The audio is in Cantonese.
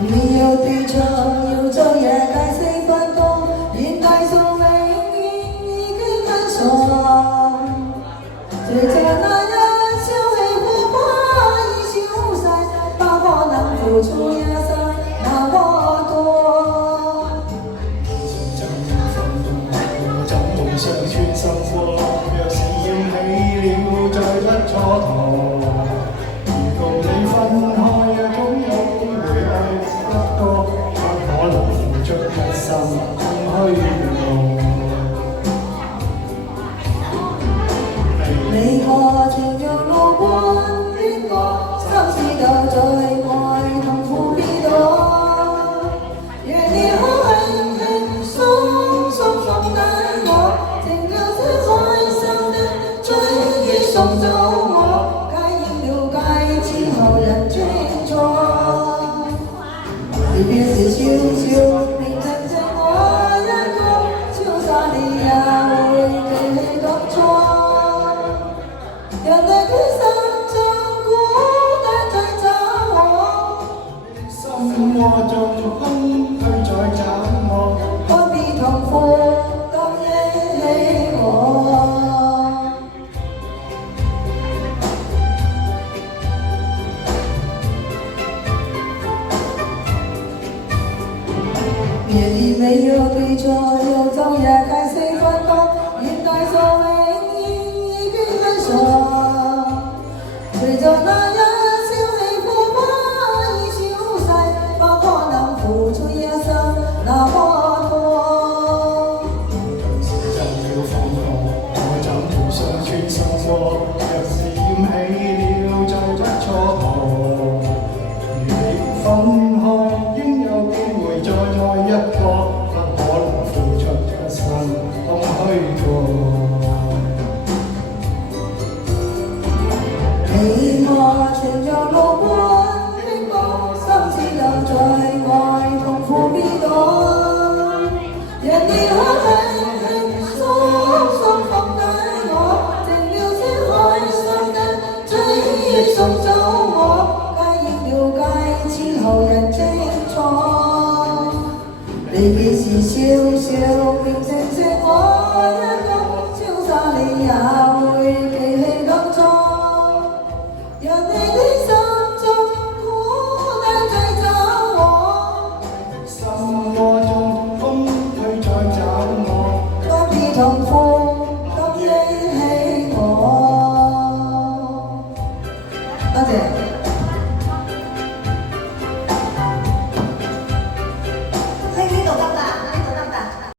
沒有對錯，要做也該誰分工，應該說永遠已經分手。最艱難的消費不怕一休曬，把可能付出也是那麼多。怎共相穿生活，若是要起了再不蹉跎。如共你分開，總有機會愛得多，不可能付出一生空虛度。你我情若路過邊個，心知道在愛痛苦邊度。願你可輕輕鬆鬆放低我，情了這開心的追憶送走我，該應了解之後人清楚。你便是笑笑，明明剩我一個，瀟灑你也會記起當初。人類的心中孤單在找我，心窩中空虛在找我，不必痛苦當憶起我。面裡沒有對錯，有種也該誰分工，應該說永遠已經分手。隨着那日消費不怕一休曬，把可能付出一生那麼多。就要放過，我怎會想穿生活？若是厭起了再不蹉跎。如你分開，應有機會再愛一個，不可能付出一生空虛過。你我情若路過邊個，心知道在愛痛苦邊度。願你可輕輕鬆鬆放低我，情了這開心的追憶送走我，該應了解之後人清楚。你便是笑笑。